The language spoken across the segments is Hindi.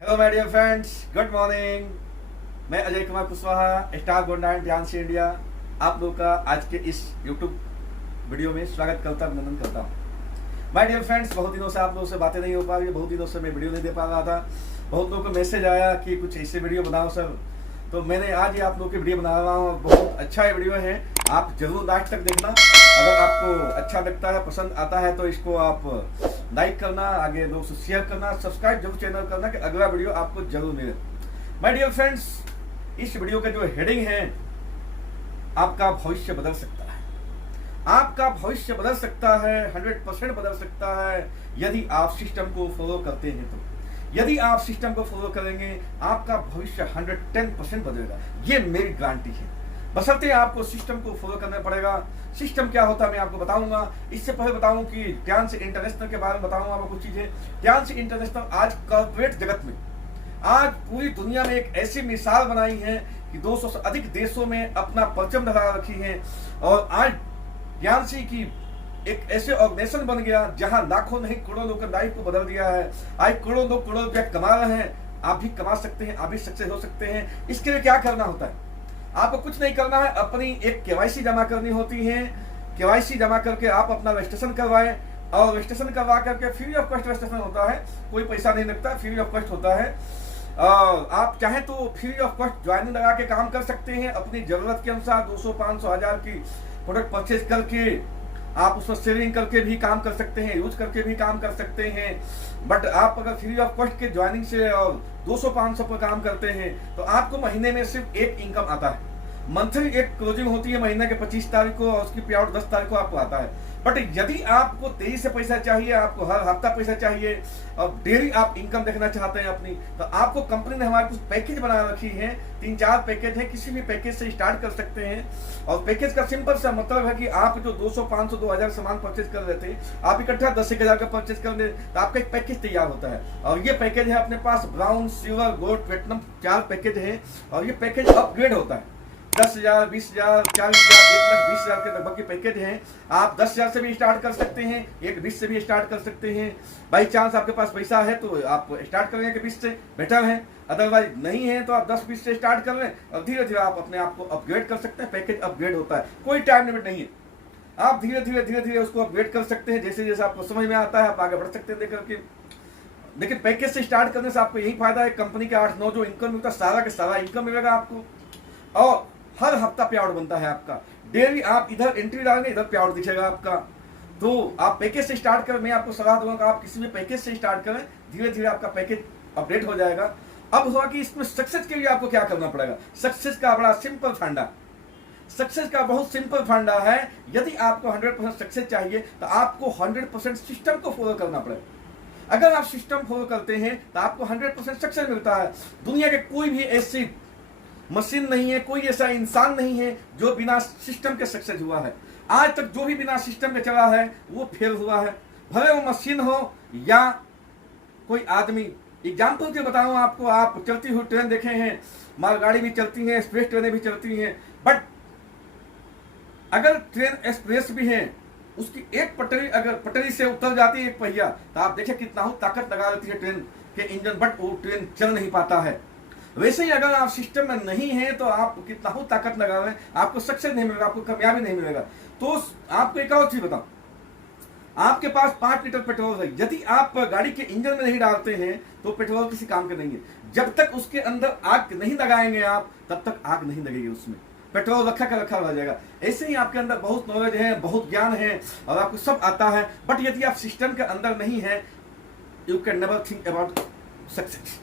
Hello my dear friends, good morning. मैं अजय कुमार कुशवाहा, स्टार गोल्डन ध्यान से इंडिया, आप लोगों का आज के इस यूट्यूब वीडियो में स्वागत करता अभिनंदन करता हूँ। माय डियर फ्रेंड्स, बहुत दिनों से आप लोगों से बातें नहीं हो पा रही, बहुत दिनों से मैं वीडियो नहीं दे पा रहा था। बहुत लोगों को मैसेज आया कि कुछ ऐसे वीडियो बनाओ सर, तो मैंने आज ही आप लोगों की वीडियो बना रहा हूँ। बहुत अच्छा ये वीडियो है, आप जरूर लास्ट तक देखना। अगर आपको अच्छा लगता है, पसंद आता है तो इसको आप लाइक करना, आगे लोग से शेयर करना, सब्सक्राइब जरूर चैनल करना कि अगला वीडियो आपको जरूर मिले। माय डियर फ्रेंड्स, इस वीडियो का जो हेडिंग है, आपका भविष्य बदल सकता है। आपका भविष्य बदल सकता है, 100% बदल सकता है यदि आप सिस्टम को फॉलो करते हैं। तो यदि आप सिस्टम को फॉलो करेंगे, आपका भविष्य 110% बदलेगा, ये मेरी गारंटी है। बशर्ते आपको सिस्टम को फॉलो करना पड़ेगा। सिस्टम क्या होता है मैं आपको बताऊंगा। इससे पहले बताऊं कि ध्यान से इंटरनेशनल के बारे में बताऊंगा आपको कुछ चीजें। ध्यान से इंटरनेशनल आज कॉर्पोरेट जगत में, आज पूरी दुनिया में एक ऐसी मिसाल बनाई है कि 200 से अधिक देशों में अपना परचम लगा रखी है। और आज ध्यान से कि एक ऐसे ऑर्गेनाइजेशन बन गया जहां लाखों नहीं करोड़ों लोगों की लाइफ को बदल दिया है। आज करोड़ों लोग करोड़ों रुपया कमा रहे हैं। आप भी कमा सकते हैं, आप भी सक्सेस हो सकते हैं। इसके लिए क्या करना होता है? आपको कुछ नहीं करना है, अपनी एक केवाईसी जमा करनी होती है। केवाईसी जमा करके आप अपना रजिस्ट्रेशन करवाएं, और रजिस्ट्रेशन करवा करके फ्री ऑफ कॉस्ट रजिस्ट्रेशन होता है, कोई पैसा नहीं लगता, फ्री ऑफ कॉस्ट होता है। आप चाहें तो फ्री ऑफ कॉस्ट ज्वाइनिंग लगा के काम कर सकते हैं। अपनी जरूरत के अनुसार 200, 500, 1000 की प्रोडक्ट परचेज करके आप उसमें सेविंग करके भी काम कर सकते हैं, यूज करके भी काम कर सकते हैं। बट आप अगर फ्री ऑफ कॉस्ट के ज्वाइनिंग से और 200-500 पर काम करते हैं तो आपको महीने में सिर्फ एक इनकम आता है। मंथली एक क्लोजिंग होती है महीने के 25 तारीख को, और उसकी पे आउट 10 तारीख को आपको आता है। बट यदि आपको तेजी से पैसा चाहिए, आपको हर हफ्ता पैसा चाहिए और डेली आप इनकम देखना चाहते हैं अपनी, तो आपको कंपनी ने हमारे कुछ पैकेज बना रखी है। 3-4 पैकेज है, किसी भी पैकेज से स्टार्ट कर सकते हैं। और पैकेज का सिंपल सा मतलब है कि आप जो 200, 500, 2000 सामान परचेज कर लेते हैं, आप इकट्ठा 10-1000 का परचेज कर ले तो आपका एक पैकेज तैयार होता है। और ये पैकेज है अपने पास brown, silver, gold, platinum 4 package है। और ये पैकेज अपग्रेड होता है। 10,000, 20,000, 40,000, 1,20,000 के लगभग के पैकेज हैं। आप 10,000 से भी स्टार्ट कर सकते हैं, 1,20 से भी स्टार्ट कर सकते हैं। बाई चांस आपके पास पैसा है तो आप स्टार्ट करेंगे कि 20 से बेटर है, अदरवाइज नहीं है तो आप 10-20 से स्टार्ट कर लें और धीरे धीरे आप अपने आप को अपग्रेड कर सकते हैं। पैकेज अपग्रेड होता है, कोई टाइम लिमिट नहीं है। आप धीरे धीरे उसको अपग्रेड कर सकते हैं। जैसे जैसे आपको समझ में आता है आप आगे बढ़ सकते हैं देख करके। लेकिन पैकेज से स्टार्ट करने से आपको यही फायदा है, कंपनी के 8-9 जो इनकम मिलता है, सारा के सारा इनकम मिलेगा आपको। और हर हफ्ता पे आउट बनता है आपका। डेली आप इधर एंट्री डालेंगे, इधर पे आउट दिखेगा आपका। तो आप पैकेज से स्टार्ट करें, मैं आपको सलाह दूंगा आप किसी भी पैकेज से स्टार्ट करें, धीरे धीरे आपका पैकेज अपडेट हो जाएगा। अब हुआ कि इसमें सक्सेस के लिए आपको क्या करना पड़ेगा। सक्सेस का बड़ा सिंपल फंडा, सक्सेस का बहुत सिंपल फंडा है। यदि आपको 100% सक्सेस चाहिए तो आपको 100% सिस्टम को फॉलो करना पड़ेगा। अगर आप सिस्टम फॉलो करते हैं तो आपको 100% सक्सेस मिलता है। दुनिया के कोई भी ऐसी मशीन नहीं है, कोई ऐसा इंसान नहीं है जो बिना सिस्टम के सक्सेस हुआ है। आज तक जो भी बिना सिस्टम के चला है वो फेल हुआ है, भले वो मशीन हो या कोई आदमी। एग्जाम्पल के बताऊं आपको, आप चलती हुई ट्रेन देखे हैं, मालगाड़ी भी चलती हैं, एक्सप्रेस ट्रेनें भी चलती हैं। बट अगर ट्रेन एक्सप्रेस भी है, उसकी एक पटरी अगर पटरी से उतर जाती है एक पहिया, तो आप देखें कितना हो ताकत लगा देती है ट्रेन के इंजन, बट वो ट्रेन चल नहीं पाता है। वैसे ही अगर आप सिस्टम में नहीं है तो आप कितना हो ताकत लगा रहे हैं, आपको सक्सेस नहीं मिलेगा, आपको कामयाबी नहीं मिलेगा। तो आपको एक और चीज बताऊं, आपके पास 5 लीटर पेट्रोल है, यदि आप गाड़ी के इंजन में नहीं डालते हैं तो पेट्रोल किसी काम के नहीं है। जब तक उसके अंदर आग नहीं लगाएंगे आप, तब तक आग नहीं लगेगी, उसमें पेट्रोल रखा का रखा रह जाएगा। ऐसे ही आपके अंदर बहुत नॉलेज है, बहुत ज्ञान है और आपको सब आता है, बट यदि आप सिस्टम के अंदर नहीं है, you can never think about success.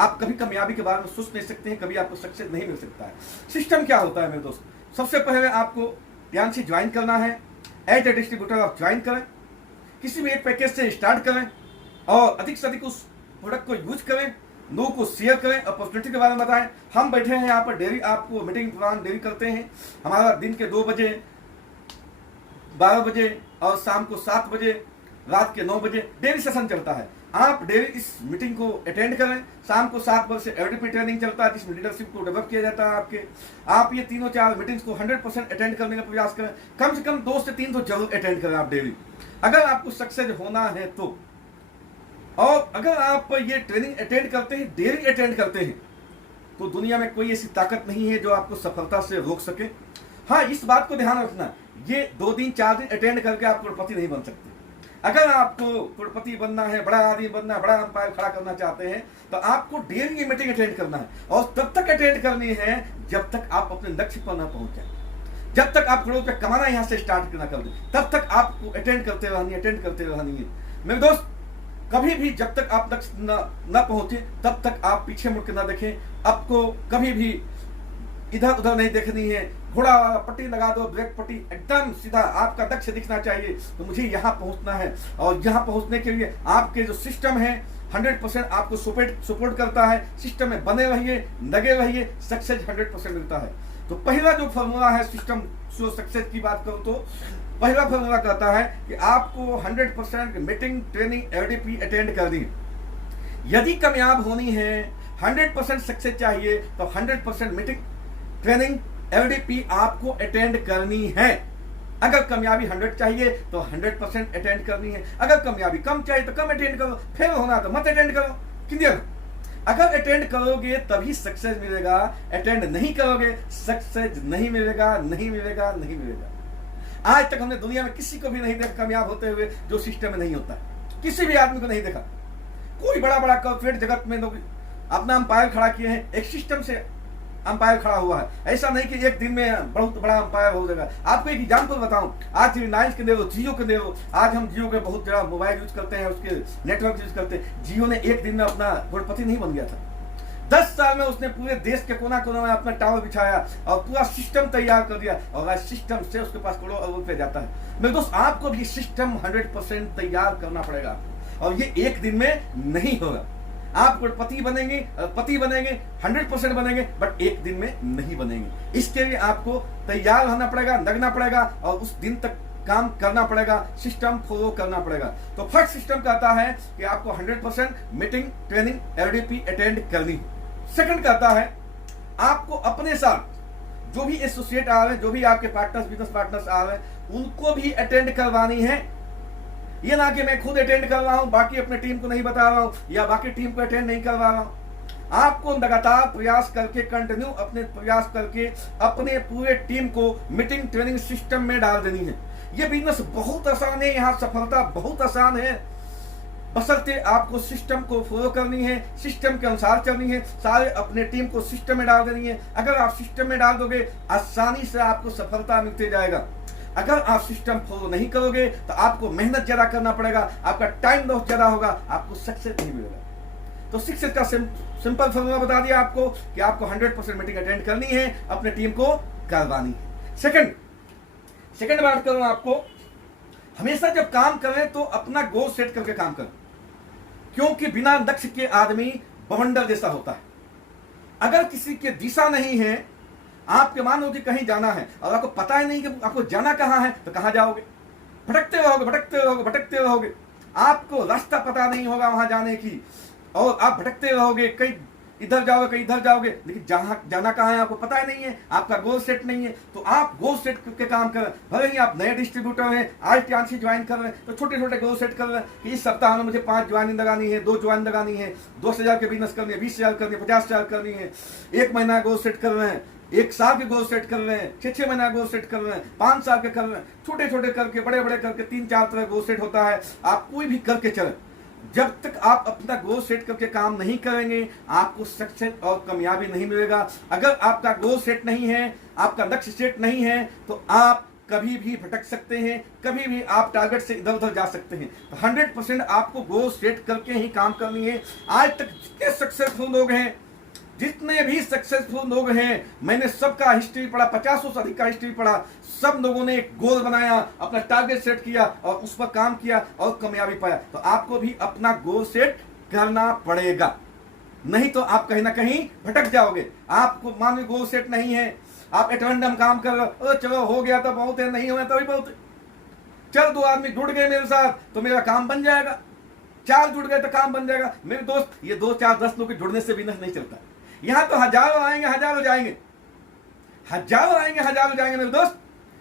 आप कभी कामयाबी के बारे में सोच नहीं सकते हैं, कभी आपको सक्सेस नहीं मिल सकता है। सिस्टम क्या होता है मेरे दोस्त? सबसे पहले आपको ध्यान से ज्वाइन करना है। एज ए डिस्ट्रीब्यूटर आप ज्वाइन करें, किसी भी एक पैकेज से स्टार्ट करें और अधिक से अधिक उस प्रोडक्ट को यूज करें, लोगों को शेयर करें, अपॉर्चुनिटी के बारे में बताएं। हम बैठे हैं यहाँ पर डेली, आपको मीटिंग प्लान डेली करते हैं। हमारा दिन के 2 बजे, 12 बजे और शाम को 7 बजे, रात के 9 बजे डेली सेशन चलता है। आप डेली इस मीटिंग को अटेंड करें। शाम को 7 बजे से एवडीपी ट्रेनिंग चलता है, जिसमें लीडरशिप को डेवलप किया जाता है आपके। आप ये 3-4 मीटिंग्स को 100% अटेंड करने का प्रयास करें। कम से कम 2 से 3 तो जरूर अटेंड करें आप डेली, अगर आपको सक्सेस होना है तो। और अगर आप ये ट्रेनिंग अटेंड करते हैं, डेली अटेंड करते हैं, तो दुनिया में कोई ऐसी ताकत नहीं है जो आपको सफलता से रोक सके। हाँ, इस बात को ध्यान रखना, ये 2 दिन 4 दिन अटेंड करके आप करोड़पति नहीं बन सकते। अगर आपको करोड़पति बनना है, बड़ा आदमी बनना है, बड़ा अंपायर खड़ा करना चाहते हैं, तो आपको डेली मीटिंग अटेंड करना है, और तब तक अटेंड करनी है जब तक आप अपने लक्ष्य पर न पहुंच जाए। जब तक आप करोड़ रुपए कमाना यहाँ से स्टार्ट करना कर दें, तब तक आपको अटेंड करते रहनी है। मेरे दोस्त, कभी भी जब तक आप लक्ष्य न पहुंचे तब तक आप पीछे मुड़ के ना देखें। आपको कभी भी इधर उधर नहीं देखनी है। घोड़ा पट्टी लगा दो, ब्रेक पट्टी, एकदम सीधा आपका लक्ष्य दिखना चाहिए। तो मुझे यहाँ पहुंचना है, और यहाँ पहुंचने के लिए आपके जो सिस्टम है 100% आपको सपोर्ट करता है। सिस्टम में बने रहिए, लगे रहिए, सक्सेस 100% मिलता है। तो पहला जो फॉर्मूला है सिस्टम जो सक्सेस की बात करूं तो पहला फॉर्मूला कहता है कि आपको 100% मीटिंग, ट्रेनिंग, एलडीपी अटेंड करनी। यदि कामयाब होनी है, 100% सक्सेस चाहिए, तो 100% मीटिंग, ट्रेनिंग, एलडीपी आपको अटेंड करनी है। अगर कामयाबी 100 चाहिए तो 100% अटेंड करनी है। अगर कामयाबी कम चाहिए तो कम अटेंड करो, फेल होना तो मत अटेंड करो। क्लियर? अगर अटेंड करोगे तभी सक्सेस मिलेगा, अटेंड नहीं करोगे सक्सेस नहीं मिलेगा, नहीं मिलेगा, नहीं मिलेगा। आज तक हमने दुनिया में किसी को भी नहीं देखा कामयाब होते हुए जो सिस्टम में नहीं होता। किसी भी आदमी को नहीं देखा। कोई बड़ा बड़ा कॉर्पोरेट जगत में लोग अपना अंपायर खड़ा किए हैं, एक सिस्टम से अंपायर खड़ा हुआ है। ऐसा नहीं कि एक दिन में बहुत बड़ा अंपायर हो जाएगा। आपको एक एग्जांपल बताऊं, आज रिलायंस के देखो, जियो के देखो, आज हम जियो के बहुत बड़ा मोबाइल यूज करते हैं, उसके नेटवर्क यूज करते हैं। जियो ने एक दिन में अपना करोड़पति नहीं बन गया था। 10 साल में उसने पूरे देश के कोना कोना में अपना टावर बिछाया और पूरा सिस्टम तैयार कर दिया, और आज सिस्टम से उसके पास करोड़ों अरब रुपए जाता है। मेरे दोस्त, आपको भी सिस्टम 100% तैयार करना पड़ेगा, और ये एक दिन में नहीं होगा। आप करोड़पति बनेंगे, पति बनेंगे, 100% बनेंगे, बट एक दिन में नहीं बनेंगे। इसके लिए आपको तैयार रहना पड़ेगा, लगना पड़ेगा, और उस दिन तक काम करना पड़ेगा, सिस्टम फॉलो करना पड़ेगा। तो फर्स्ट सिस्टम कहता है कि आपको 100% मीटिंग, ट्रेनिंग, एलडीपी अटेंड करनी। सेकंड कहता है आपको अपने साथ जो भी एसोसिएट आ रहे हैं, जो भी आपके पार्टनर्स, बिजनेस पार्टनर्स आ रहे हैं, उनको भी अटेंड करवानी है। ये ना कि मैं खुद अटेंड कर रहा हूं, बाकी अपने टीम को नहीं बता रहा हूं, या बाकी टीम को अटेंड नहीं करवा रहा हूं। आपको लगातार प्रयास करके, कंटिन्यू अपने प्रयास करके अपने पूरे टीम को मीटिंग, ट्रेनिंग सिस्टम में डाल देनी है। ये बिजनेस बहुत आसान है, यहाँ सफलता बहुत आसान है, बशर्ते आपको सिस्टम को फॉलो करनी है, सिस्टम के अनुसार चलनी है, सारे अपने टीम को सिस्टम में डाल देनी है। अगर आप सिस्टम में डाल दोगे, आसानी से आपको सफलता मिलते जाएगा। अगर आप सिस्टम फॉलो नहीं करोगे तो आपको मेहनत ज्यादा करना पड़ेगा, आपका टाइम लॉस ज्यादा होगा, आपको सक्सेस नहीं मिलेगा। तो सक्सेस का सिंपल फॉर्मूला बता दिया आपको कि आपको 100% मीटिंग अटेंड करनी है, अपने टीम को करवानी है। सेकंड बात करूं आपको, हमेशा जब काम करें तो अपना गोल सेट करके काम करें, क्योंकि बिना लक्ष्य के आदमी बवंडर जैसा होता है। अगर किसी की दिशा नहीं है, आपके मान लो कि कहीं जाना है और आपको पता ही नहीं कि आपको जाना कहां है, तो कहां जाओगे? भटकते रहोगे। आपको रास्ता पता नहीं होगा वहां जाने की, और आप भटकते रहोगे, कहीं इधर जाओगे, कहीं इधर जाओगे, लेकिन जहां जाना कहां है आपको पता ही नहीं है, आपका गोल सेट नहीं है। तो आप गोल सेट करके काम करें। भले ही आप नए डिस्ट्रीब्यूटर हैं, आज से ज्वाइन कर रहे हैं, तो छोटे छोटे गोल सेट कर रहे हैं कि इस सप्ताह में मुझे 5 ज्वाइनिंग लगानी है, 2 ज्वाइन लगानी है, 10,000 के बिजनेस करनी है, 20,000 करनी है, 50,000 करनी है। 1 महीना गोल सेट कर रहे हैं, 1 साल के गोल सेट कर रहे हैं, 6 महीना गोल सेट कर रहे हैं, 5 साल के कर रहे हैं, छोटे छोटे करके, बड़े बड़े करके 3-4 तरह गोल सेट होता है। आप कोई भी करके चलें। जब तक आप अपना गोल सेट करके काम नहीं करेंगे, आपको सक्सेस और कामयाबी नहीं मिलेगा। अगर आपका गोल सेट नहीं है, आपका लक्ष्य सेट नहीं है, तो आप कभी भी भटक सकते हैं, कभी भी आप टारगेट से इधर उधर जा सकते हैं। तो 100% आपको गोल सेट करके ही काम करनी है। आज तक जितने सक्सेसफुल लोग हैं, जितने भी सक्सेसफुल लोग हैं, मैंने सबका हिस्ट्री पढ़ा, 50 से अधिक का हिस्ट्री पढ़ा। सब लोगों ने एक गोल बनाया, अपना टारगेट सेट किया और उस पर काम किया और कामयाबी पाया। तो आपको भी अपना गोल सेट करना पड़ेगा, नहीं तो आप कहीं ना कहीं भटक जाओगे। आपको मान लो गोल सेट नहीं है, आप एटरंडम काम कर रहे हो, चलो हो गया तो बहुत है, नहीं हुआ तो भी बहुत है। चल 2 आदमी जुड़ गए मेरे साथ तो मेरा काम बन जाएगा, 4 जुड़ गए तो काम बन जाएगा। मेरे दोस्त, ये 2, 4, 10 लोग के जुड़ने से बिजनेस नहीं चलता। यहां तो हजारों आएंगे, हजारों जाएंगे, हजारों जाएंगे मेरे दोस्त।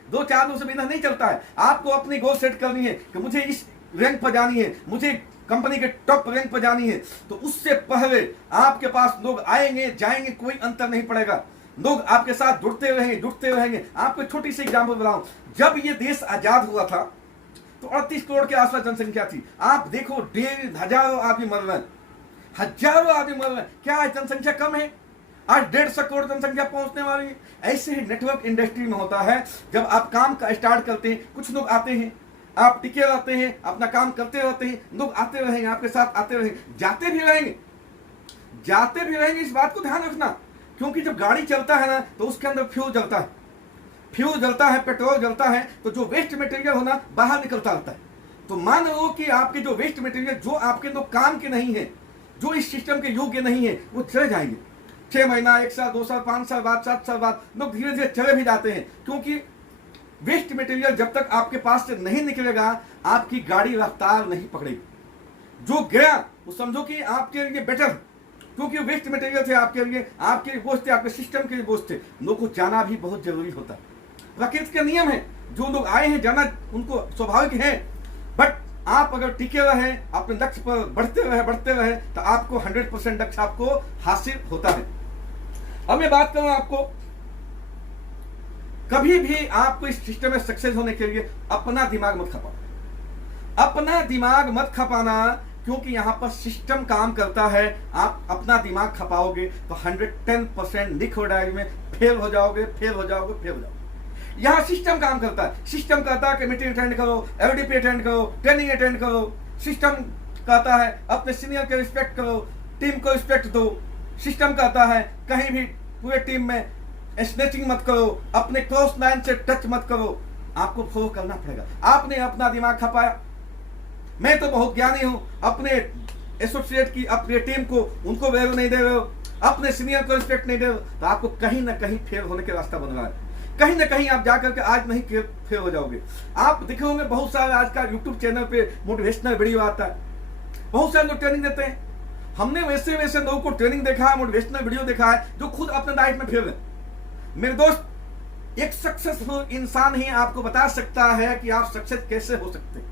2-4 लोग से बिजनेस नहीं चलता है। आपको अपनी गोल सेट करनी है कि मुझे इस रैंक पर जानी है, मुझे कंपनी के टॉप रैंक पर जानी है, तो उससे पहले आपके पास लोग आएंगे जाएंगे, कोई अंतर नहीं पड़ेगा, लोग आपके साथ जुड़ते रहेंगे। आपको छोटी सी एग्जाम्पल बताऊं, जब ये देश आजाद हुआ था तो 38 करोड़ के आसपास जनसंख्या थी। आप देखो हजारों आदमी मर रहे हैं, हजारों आदमी मर रहे हैं। क्या जनसंख्या कम है? आज 150 करोड़ जनसंख्या पहुंचने वाली है। ऐसे ही नेटवर्क इंडस्ट्री में होता है, जब आप काम का स्टार्ट करते हैं, कुछ लोग आते हैं, आप टिके रहते हैं, अपना काम करते रहते हैं, लोग आते रहेंगे, आपके साथ आते रहेंगे, जाते भी रहेंगे। इस बात को ध्यान रखना, क्योंकि जब गाड़ी चलता है ना तो उसके अंदर फ्यूल जलता है, पेट्रोल जलता है, तो जो वेस्ट मटेरियल होना बाहर निकलता रहता है। तो मान लो कि आपके जो वेस्ट मटेरियल जो आपके लोग काम के नहीं है, जो इस सिस्टम के योग्य नहीं है, वो चले जाएंगे। 6 महीना, 1 साल, 2 साल, 5 साल बाद, 7 साल बाद लोग धीरे धीरे चले भी जाते हैं, क्योंकि वेस्ट मटेरियल जब तक आपके पास से नहीं निकलेगा आपकी गाड़ी रफ्तार नहीं पकड़ेगी। जो गया वो समझो कि आपके लिए बेटर, क्योंकि वेस्ट मटेरियल थे आपके लिए, आपके बोझ थे, आपके सिस्टम के बोझ थे। लोगों को जाना भी बहुत जरूरी होता है, प्रकृति के नियम है। जो लोग आए हैं जाना उनको स्वाभाविक है, बट आप अगर टिके रहे, अपने लक्ष्य पर बढ़ते रहे तो आपको 100% लक्ष्य आपको हासिल होता है। अब मैं बात करूं आपको, कभी भी आपको इस सिस्टम में सक्सेस होने के लिए अपना दिमाग मत खपाना, क्योंकि यहां पर सिस्टम काम करता है। आप अपना दिमाग खपाओगे तो 110% लिखो डायरी में, फेल हो जाओगे। यहां सिस्टम काम करता है। सिस्टम कहता है कि मीटिंग अटेंड करो, एवडीपी अटेंड करो, ट्रेनिंग अटेंड करो। सिस्टम कहता है अपने सीनियर को रिस्पेक्ट करो, टीम को रिस्पेक्ट दो। सिस्टम कहता है कहीं भी पूरे टीम में स्नैचिंग मत करो, अपने क्रॉस लाइन से टच मत करो। आपको फॉलो करना पड़ेगा। आपने अपना दिमाग खपाया, मैं तो बहुत ज्ञानी हूं, अपने एसोसिएट की, अपनी टीम को, उनको वैल्यू नहीं दे रहे हो, अपने सीनियर को रिस्पेक्ट नहीं दे रहे हो, तो आपको कहीं ना कहीं फेल होने के रास्ता बन रहा है। कहीं ना कहीं आप जाकर के आज नहीं फेल हो जाओगे। आप देखे होंगे बहुत सारे आज का यूट्यूब चैनल पे मोटिवेशनल वीडियो आता है, बहुत सारे लोग ट्रेनिंग देते हैं। हमने वैसे लोगों को ट्रेनिंग देखा है, मोटिवेशनल वीडियो देखा है, जो खुद अपने लाइफ में फेल है। मेरे दोस्त, एक सक्सेसफुल इंसान ही आपको बता सकता है कि आप सक्सेस कैसे हो सकते हैं।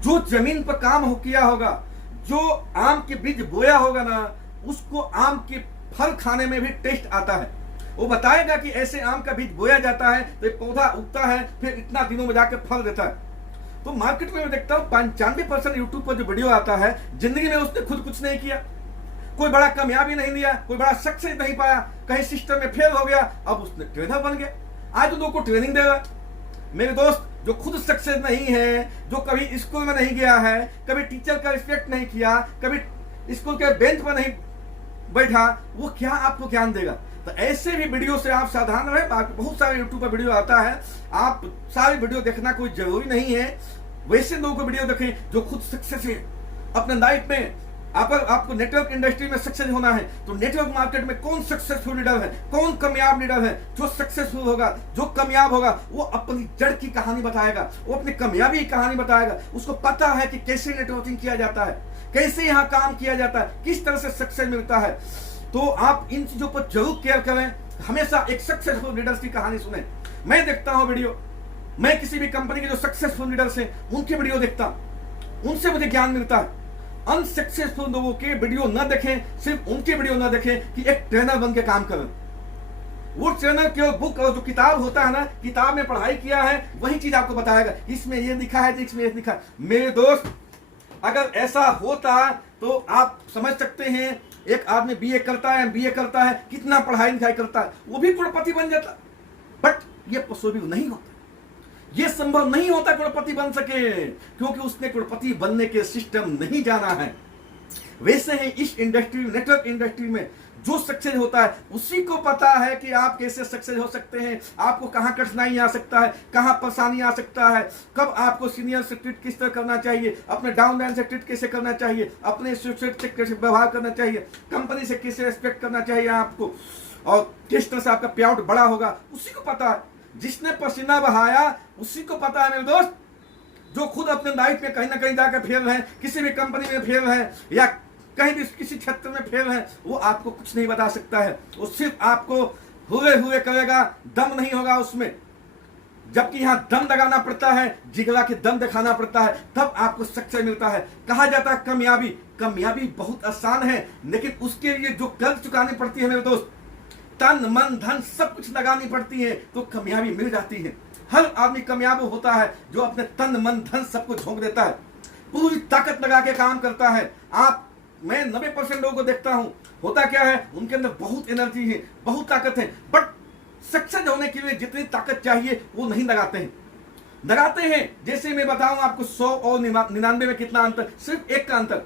जो जमीन पर काम किया होगा, जो आम के बीज बोया होगा ना, उसको आम के फल खाने में भी टेस्ट आता है। वो बताएगा कि ऐसे आम का बीज बोया जाता है तो एक पौधा उगता है, फिर इतना दिनों में जाकर फल देता है। तो मार्केट में मैं देखता हूं 95% यूट्यूब पर जो वीडियो आता है, जिंदगी में उसने खुद कुछ नहीं किया, कोई बड़ा कामयाबी नहीं लिया, कोई बड़ा सक्सेस नहीं पाया, कहीं सिस्टम में फेल हो गया, अब उसने ट्रेनर बन गया, आज तो लोगों को ट्रेनिंग दे रहा है। मेरे दोस्त, जो खुद सक्सेस नहीं है, जो कभी स्कूल में नहीं गया है, कभी टीचर का रिस्पेक्ट नहीं किया, कभी स्कूल के बेंच पर नहीं बैठा, वो क्या आपको ज्ञान देगा? तो ऐसे भी वीडियो से आप सावधान रहे। बहुत सारे यूट्यूब पर वीडियो आता है, आप सारे वीडियो देखना कोई जरूरी नहीं है। वैसे लोगों को वीडियो देखें जो खुद सक्सेस है अपने लाइफ में। आपको नेटवर्क इंडस्ट्री में सक्सेस होना है तो नेटवर्क मार्केट में कौन सक्सेसफुल लीडर है, कौन कामयाब लीडर है? जो सक्सेसफुल होगा, जो कामयाब होगा, वो अपनी जड़ की कहानी बताएगा, वो अपनी कामयाबी की कहानी बताएगा। उसको पता है कि कैसे नेटवर्किंग किया जाता है, कैसे यहाँ काम किया जाता है, किस तरह से सक्सेस मिलता है। तो आप इन चीजों पर जरूर केयर करें, हमेशा एक सक्सेसफुल लीडर्स की कहानी सुने। मैं देखता हूँ वीडियो, मैं किसी भी कंपनी के जो सक्सेसफुल लीडर्स हैं उनके वीडियो देखता हूं, उनसे मुझे ज्ञान मिलता है। अनसक्सेसफुल लोगों के वीडियो न देखें, सिर्फ उनके वीडियो न देखें कि एक ट्रेनर बन के काम करें। वो ट्रेनर के बुक और जो किताब होता है ना, किताब में पढ़ाई किया है वही चीज आपको बताएगा, इसमें ये लिखा है, इसमें ये लिखा है। मेरे दोस्त, अगर ऐसा होता तो आप समझ सकते हैं, एक आदमी बीए करता है, एमबीए करता है, कितना पढ़ाई लिखाई करता है, वो भी करोड़पति बन जाता। बट ये पॉसिबल नहीं होता, ये संभव नहीं होता करोड़पति बन सके, क्योंकि उसने करोड़पति बनने के सिस्टम नहीं जाना है। वैसे ही इस इंडस्ट्री, नेटवर्क इंडस्ट्री में जो सक्सेस होता है उसी को पता है कि आप कैसे सक्सेस हो सकते हैं, आपको कहां कठिनाई आ सकता है, कहां परेशानी आ सकता है, कब आपको सीनियर से ट्रीट किस तरह करना चाहिए, अपने डाउन लाइन से ट्रीट कैसे करना चाहिए, अपने एसोसिएट से कैसे व्यवहार करना चाहिए, कंपनी से कैसे रिस्पेक्ट करना चाहिए आपको, और किस तरह से आपका पे आउट बड़ा होगा, उसी को पता है। जिसने पसीना बहाया उसी को पता है। मेरे दोस्त, जो खुद अपने लाइफ में कहीं ना कहीं जाकर फेल है, किसी भी कंपनी में फेल है या कहीं भी किसी क्षेत्र में फेल है, वो आपको कुछ नहीं बता सकता है। वो सिर्फ आपको हुए करेगा, दम नहीं होगा उसमें। जबकि यहाँ दम लगाना पड़ता है, जिगरा के दम दिखाना पड़ता है, तब आपको सक्सेस मिलता है। कहा जाता है कामयाबी बहुत आसान है, लेकिन उसके लिए जो कर्ज चुकानी पड़ती है मेरे दोस्त, तन मन धन सब कुछ लगानी पड़ती है, तो कामयाबी मिल जाती है। हर आदमी कामयाब होता है जो अपने तन मन धन सबको झोंक देता है, पूरी ताकत लगा के काम करता है। मैं 90% लोगों को देखता हूं, होता क्या है, उनके अंदर बहुत एनर्जी है, बहुत ताकत है, बट सक्सेस होने के लिए जितनी ताकत चाहिए वो नहीं लगाते हैं। जैसे मैं बताऊं आपको 100 और 99 में कितना अंतर, सिर्फ एक का अंतर।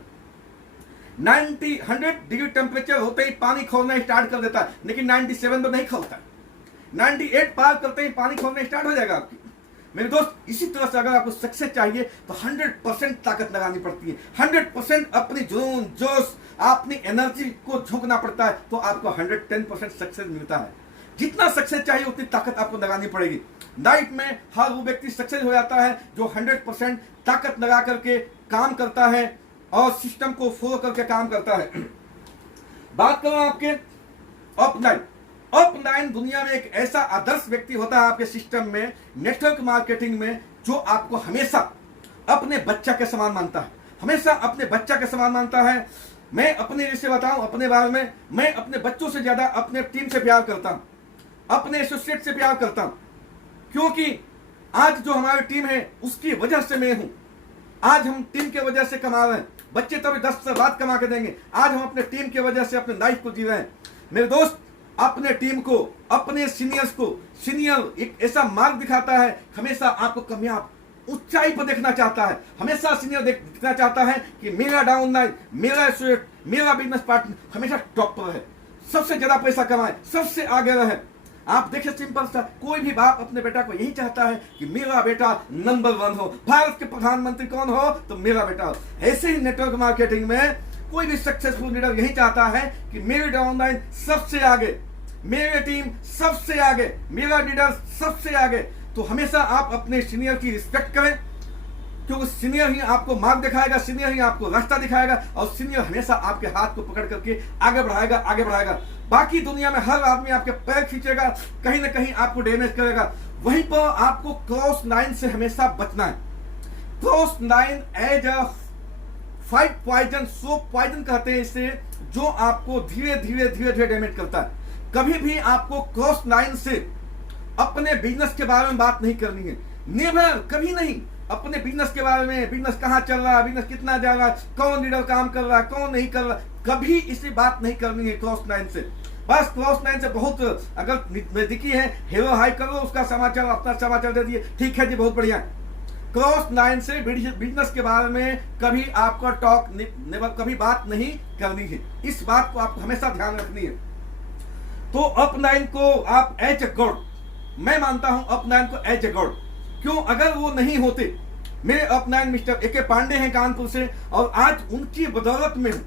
100 डिग्री टेम्परेचर होते ही पानी खोलना स्टार्ट कर देता है, लेकिन 97 तो नहीं खोलता। 98 पार करते ही पानी खोलना स्टार्ट हो जाएगा आपकी। मेरे दोस्त, इसी तरह से अगर आपको सक्सेस चाहिए तो 100% ताकत लगानी पड़ती है, 100% अपनी जुनून जोश अपनी एनर्जी को झोंकना पड़ता है, तो आपको 110% सक्सेस मिलता है। जितना सक्सेस चाहिए उतनी ताकत आपको लगानी पड़ेगी। लाइफ में हर वो व्यक्ति सक्सेस हो जाता है जो 100% ताकत लगा करके काम करता है और सिस्टम को फॉलो करके काम करता है। बात करूं आपके अपलाइन दुनिया में एक ऐसा आदर्श व्यक्ति होता है आपके सिस्टम में, नेटवर्क मार्केटिंग में, जो आपको हमेशा अपने बच्चा के समान मानता है, हमेशा अपने बच्चा के समान मानता है। मैं अपने जैसे बताऊं अपने बारे में, मैं अपने बच्चों से ज्यादा अपने टीम से प्यार करता हूं, अपने एसोसिएट से प्यार करता हूं, क्योंकि आज जो हमारी टीम है उसकी वजह से मैं हूं। आज हम टीम की वजह से कमा रहे हैं, बच्चे तभी 10 साल बाद कमा के देंगे। आज हम अपने टीम की वजह से अपने लाइफ को जी रहे हैं। मेरे दोस्त, अपने टीम को, अपने सीनियर्स को, सीनियर एक ऐसा मार्ग दिखाता है, हमेशा आपको कामयाब ऊंचाई पर देखना चाहता है। हमेशा सीनियर देखना चाहता है कि मेरा डाउन लाइन, मेरा एसोसिएट, मेरा बिजनेस पार्टनर हमेशा टॉप पर है, सबसे ज्यादा पैसा कमाए, सबसे आगे रहे। आप देखिए, सिंपल सा, कोई भी बाप अपने बेटा को यही चाहता है कि मेरा बेटा नंबर 1 हो, भारत के प्रधानमंत्री कौन हो तो मेरा बेटा हो। ऐसे ही नेटवर्क मार्केटिंग में कोई भी सक्सेसफुल लीडर यही चाहता है कि मेरी डाउनलाइन सबसे आगे, मेरी टीम सबसे आगे, मेरा लीडर सबसे आगे। तो हमेशा आप अपने सीनियर की रिस्पेक्ट करें, क्योंकि सीनियर ही आपको मार्ग दिखाएगा, सीनियर ही आपको रास्ता दिखाएगा, और सीनियर हमेशा आपके हाथ को पकड़ करके आगे बढ़ाएगा। बाकी दुनिया में हर आदमी आपके पैर खींचेगा, कहीं ना कहीं आपको डैमेज करेगा। वहीं पर आपको क्रॉस लाइन से हमेशा बचना है। Cross line as a fight poison, so poison कहते हैं इसे, जो आपको धीरे धीरे डैमेज करता है। कभी भी आपको क्रॉस लाइन से अपने बिजनेस के बारे में बात नहीं करनी है, नेवर, कभी नहीं। अपने बिजनेस के बारे में, बिजनेस कहाँ चल रहा है, बिजनेस कितना जा रहा है, कौन लीडर काम कर रहा है, कौन नहीं कर रहा, कभी इसी बात नहीं करनी है क्रॉस लाइन से। बस क्रॉस लाइन से बहुत, अगर नजदीकी है, हेलो हाई करो, उसका समाचार, अपना समाचार दे दिए, ठीक है जी, बहुत बढ़िया। क्रॉस लाइन से बिजनेस के बारे में कभी आपका टॉक नेवर, कभी बात नहीं करनी है। इस बात को आपको हमेशा ध्यान रखनी है। तो अपलाइन को आप एज ए गॉड, मैं मानता हूं अपलाइन को एज ए गॉड। क्यों? अगर वो नहीं होते, मेरे अपलाइन मिस्टर ए.के. पांडे हैं कानपुर से, और आज उनकी बदौलत में हूं।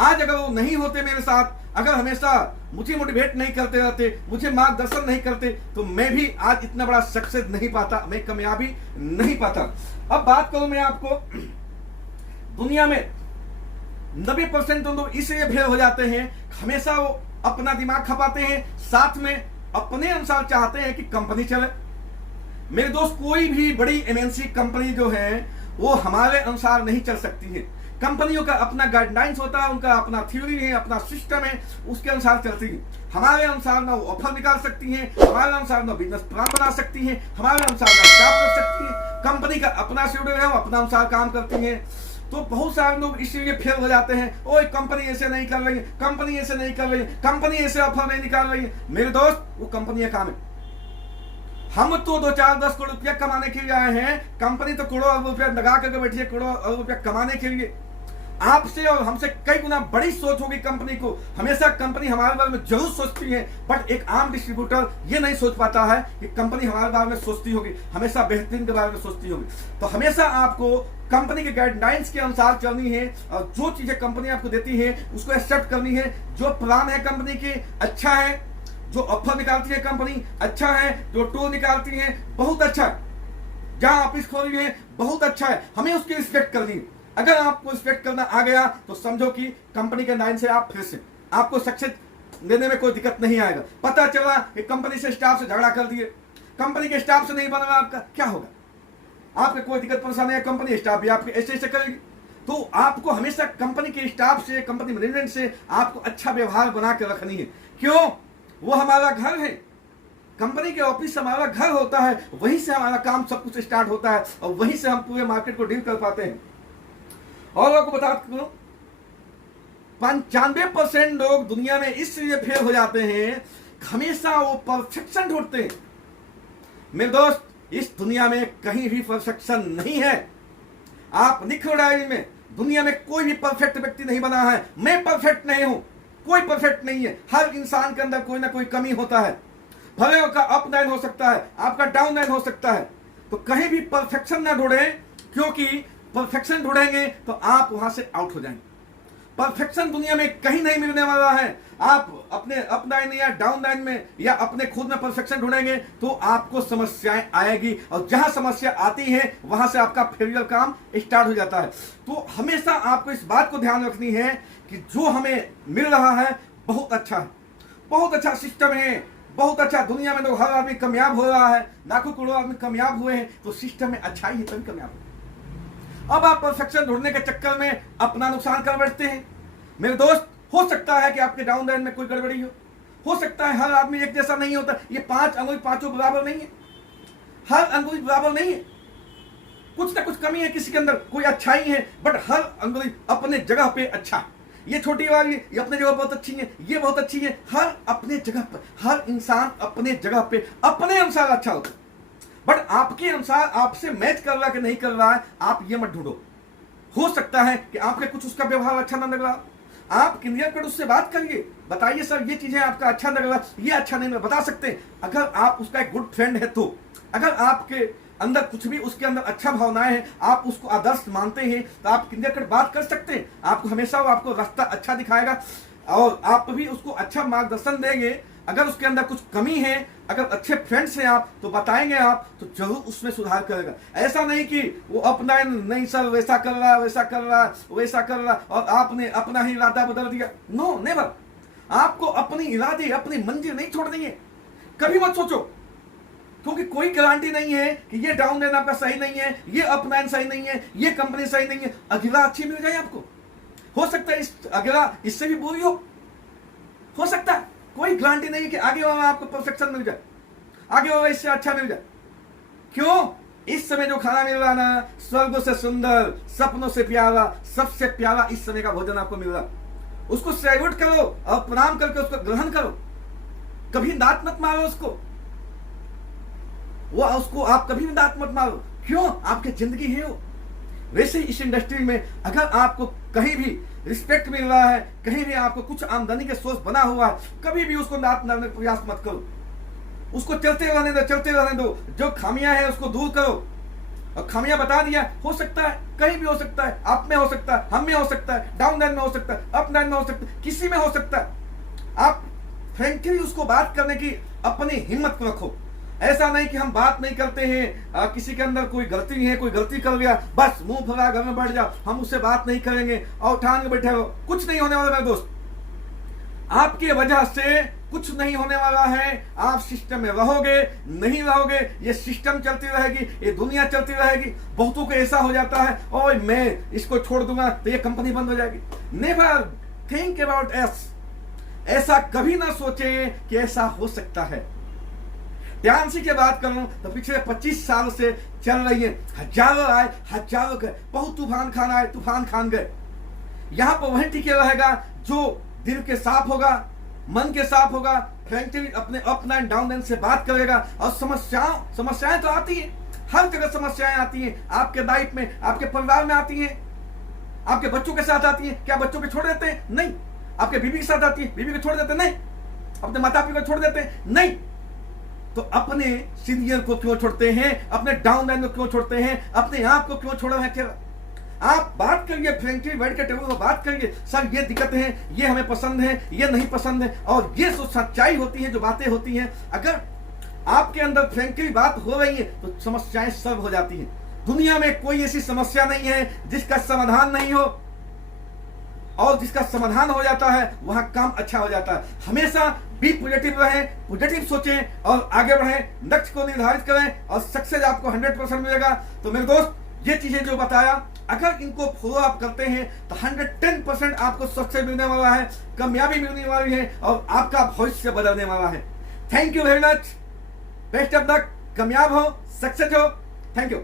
आज अगर वो नहीं होते मेरे साथ, अगर हमेशा मुझे मोटिवेट नहीं करते रहते, मुझे मार्गदर्शन नहीं करते, तो मैं भी आज इतना बड़ा सक्सेस नहीं पाता, मैं कामयाबी नहीं पाता। अब बात करूं मैं आपको, दुनिया में 90% तो लोग इसलिए फेल हो जाते हैं, हमेशा वो अपना दिमाग खपाते हैं, साथ में अपने अनुसार चाहते हैं कि कंपनी चले। मेरे दोस्त, कोई भी बड़ी एमएनसी कंपनी जो है वो हमारे अनुसार नहीं चल सकती है। कंपनियों का अपना गाइडलाइंस होता है, उनका अपना थ्योरी है, अपना सिस्टम है, उसके अनुसार चलती है। हमारे अनुसार ना वो ऑफर निकाल सकती हैं, हमारे अनुसार ना बिजनेस प्लान बना सकती हैं, हमारे अनुसार ना स्टाफ रख सकती है। कंपनी का अपना शेड्यूल है, वो अपना अनुसार काम करती है। तो बहुत सारे लोग इसलिए फेल हो जाते हैं, ओए कंपनी ऐसे नहीं कर रही है, कंपनी ऐसे नहीं कर रही है, कंपनी ऐसे ऑफर नहीं निकाल रही है। मेरे दोस्त, वो कंपनी का काम है। हम तो 2, 4, 10 करोड़ रुपया कमाने के लिए आए हैं, कंपनी तो करोड़ों अरब रुपया लगा करके बैठी है, करोड़ों अरब रुपया कमाने के लिए। आपसे और हमसे कई गुना बड़ी सोच होगी कंपनी को। हमेशा कंपनी हमारे बारे में जरूर सोचती है, बट एक आम डिस्ट्रीब्यूटर ये नहीं सोच पाता है कि कंपनी हमारे बारे में सोचती होगी, हमेशा बेहतरीन के बारे में सोचती होगी। तो हमेशा आपको कंपनी के गाइडलाइंस के अनुसार चलनी है, और जो चीजें कंपनी आपको देती है उसको एक्सेप्ट करनी है। जो प्लान है कंपनी के अच्छा है, जो ऑफर निकालती है कंपनी अच्छा है, जो टूल निकालती है बहुत अच्छा है, जहां ऑफिस खोली है बहुत अच्छा है, हमें उसकी रिस्पेक्ट करनी है। अगर आपको रिस्पेक्ट करना आ गया तो समझो कि कंपनी के लाइन से आप फिर से, आपको सक्सेस लेने में कोई दिक्कत नहीं आएगा। पता चला कि कंपनी से स्टाफ से झगड़ा कर दिए, कंपनी के स्टाफ से नहीं बन रहा आपका, क्या होगा? आपके कोई दिक्कत परेशानी है, कंपनी स्टाफ भी आपके ऐसे ऐसे करेगी। तो आपको हमेशा कंपनी के स्टाफ से, कंपनी मैनेजमेंट से आपको अच्छा व्यवहार बना के रखनी है। क्यों? वो हमारा घर है, कंपनी के ऑफिस हमारा घर होता है, वहीं से हमारा काम सब कुछ स्टार्ट होता है और वहीं से हम पूरे मार्केट को डील कर पाते हैं। और आपको बता दूं 95% लोग दुनिया में इसलिए फेल हो जाते हैं, हमेशा वो परफेक्शन ढूंढते हैं। मेरे दोस्त, इस दुनिया में कहीं भी परफेक्शन नहीं है। आप लिखो डायरी में, दुनिया में कोई भी परफेक्ट व्यक्ति नहीं बना है। मैं परफेक्ट नहीं हूं, कोई परफेक्ट नहीं है। हर इंसान के अंदर कोई ना कोई कमी होता है। भले का अप डाउन हो सकता है, आपका डाउन डाउन हो सकता है। तो कहीं भी परफेक्शन ना ढूंढें, क्योंकि परफेक्शन ढूंढेंगे तो आप वहां से आउट हो जाएंगे। परफेक्शन दुनिया में कहीं नहीं मिलने वाला है। आप अपने अप डाउन या डाउन डाउन में या अपने खुद में परफेक्शन ढूंढेंगे तो आपको समस्याएं आएगी, और जहां समस्या आती है वहां से आपका फेलियर काम स्टार्ट हो जाता है। तो हमेशा आपको इस बात को ध्यान रखनी है कि जो हमें मिल रहा है बहुत अच्छा है, बहुत अच्छा सिस्टम है, बहुत अच्छा। दुनिया में लोग हर आदमी कामयाब हो रहा है, लाखों करोड़ों आदमी कामयाब हुए हैं, तो सिस्टम में अच्छाई है तभी कामयाब हो। अब आप परफेक्शन ढूंढने के चक्कर में अपना नुकसान कर बैठते हैं। मेरे दोस्त, हो सकता है कि आपके डाउन लाइन में कोई गड़बड़ी हो सकता है। हर आदमी एक जैसा नहीं होता। ये 5 अंगुली पांचों बराबर नहीं है, हर अंगुली बराबर नहीं है। कुछ ना कुछ कमी है किसी के अंदर, कोई अच्छाई है, बट हर अंगुली अपने जगह पे अच्छा। ये छोटी वाली ये अपने जगह बहुत अच्छी है, ये बहुत अच्छी है। हर अपने जगह पर, हर इंसान अपने जगह पे अपने अनुसार अच्छा होता है। बट आपके अनुसार आपसे मैच कर रहा है कि नहीं कर रहा है, आप ये मत ढूंढो। हो सकता है कि आपके कुछ उसका व्यवहार अच्छा ना लग रहा, आप क्लियर कट उससे बात करिए, बताइए सर ये चीजें आपका अच्छा लग रहा, ये अच्छा नहीं, बता सकते हैं। अगर आप उसका एक गुड फ्रेंड है तो, अगर आपके अंदर कुछ भी उसके अंदर अच्छा भावनाएं हैं, आप उसको आदर्श मानते हैं, तो आप क्लियर कट बात कर सकते हैं। आपको हमेशा वो आपको रास्ता अच्छा दिखाएगा और आप भी उसको अच्छा मार्गदर्शन देंगे। अगर उसके अंदर कुछ कमी है, अगर अच्छे फ्रेंड्स हैं आप, तो बताएंगे आप, तो जरूर उसमें सुधार करेगा। ऐसा नहीं कि वो अपना नहीं सर वैसा कर रहा, वैसा कर रहा, वैसा कर रहा और आपने अपना ही इरादा बदल दिया। No, never. आपको अपनी इरादे, अपनी मंजिल नहीं छोड़नी है, कभी मत सोचो, क्योंकि कोई गारंटी नहीं है कि ये डाउन लाइन आपका सही नहीं है, ये अप लाइन सही नहीं है, ये कंपनी सही नहीं है। अगला अच्छी मिल जाए आपको, हो सकता है इस अगला इससे भी बुरी हो सकता है। कोई गारंटी नहीं है कि आगे वाला आपको परफेक्शन मिल जाए, आगे वाला इससे अच्छा मिल जाए। क्यों? इस समय जो खाना मिल रहा ना, स्वर्ग से सुंदर, सपनों से प्यारा, सबसे प्यारा इस समय का भोजन आपको मिल रहा, उसको सैल्यूट करो और प्रणाम करके उसको ग्रहण करो। कभी दांत मत मारो उसको आप कभी भी दांत मत मारो। क्यों? आपकी जिंदगी है वो। वैसे ही इस इंडस्ट्री में अगर आपको कहीं भी रिस्पेक्ट मिल रहा है, कहीं भी आपको कुछ आमदनी के सोर्स बना हुआ है, कभी भी उसको दांत मारने का प्रयास मत करो। उसको चलते रहने दो। जो खामियां हैं उसको दूर करो। और खामियां बता दिया, हो सकता है कहीं भी हो सकता है, आप में हो सकता है, हम में हो सकता है, डाउन लाइन में हो सकता है, अप लाइन में हो सकता है, किसी में हो सकता है। आप फ्रेंकली उसको बात करने की अपनी हिम्मत को रखो। ऐसा नहीं कि हम बात नहीं करते हैं, किसी के अंदर कोई गलती है, कोई गलती कर गया, बस मुंह फैला घर में बैठ जाओ, हम उससे बात नहीं करेंगे और ठान के बैठे हो। कुछ नहीं होने वाला मेरे दोस्त, आपकी वजह से कुछ नहीं होने वाला है। आप सिस्टम में रहोगे, नहीं रहोगे, ये सिस्टम चलती रहेगी, ये दुनिया चलती रहेगी। बहुतों को ऐसा हो जाता है, ओए मैं इसको छोड़ दूंगा तो ये कंपनी बंद हो जाएगी। Never think about S. ऐसा कभी ना सोचे कि ऐसा हो सकता है। ध्यान से की बात करूं तो पिछले 25 साल से चल रही है, हजारों आए, हजारों गए, बहुत तूफान खान आए, तूफान खान गए। यहां पर वही टिके रहेगा जो दिल के साफ होगा, मन के साफ होगा, फ्रेंकली अपने अप लाइन डाउन लाइन से बात करेगा। और समस्याएं तो आती है, हर जगह समस्याएं आती हैं। आपके लाइफ में, आपके परिवार में आती हैं, आपके बच्चों के साथ आती हैं। क्या बच्चों को छोड़ देते हैं? नहीं। आपके बीवी के साथ आती है, बीवी को छोड़ देते हैं? नहीं। अपने माता पिता को छोड़ देते हैं? नहीं। तो अपने सीनियर को क्यों छोड़ते हैं? अपने डाउन लाइन को क्यों छोड़ते हैं? अपने आप को क्यों छोड़ रहे हैं? आप बात करिए, फ्रेंकली बैठ के टेबल पर बात करिए, सर ये दिक्कतें हैं, ये हमें पसंद है, ये नहीं पसंद है। और ये जो सच्चाई होती है, जो बातें होती हैं, अगर आपके अंदर फ्रेंकली बात हो रही है तो समस्याएं सॉल्व हो जाती हैं। दुनिया में कोई ऐसी समस्या नहीं है जिसका समाधान नहीं हो। और जिसका समाधान हो जाता है वहां काम अच्छा हो जाता है। हमेशा बी पॉजिटिव रहें, पॉजिटिव सोचें और आगे बढ़ें, लक्ष्य को निर्धारित करें और सक्सेस आपको 100% मिलेगा। तो मेरे दोस्त, ये चीजें जो बताया, अगर इनको फॉलो आप करते हैं तो 110% आपको सक्सेस मिलने वाला है, कामयाबी मिलने वाली है और आपका भविष्य बदलने वाला है। Thank you very much, best of luck, कामयाब हो, सक्सेस हो, थैंक यू।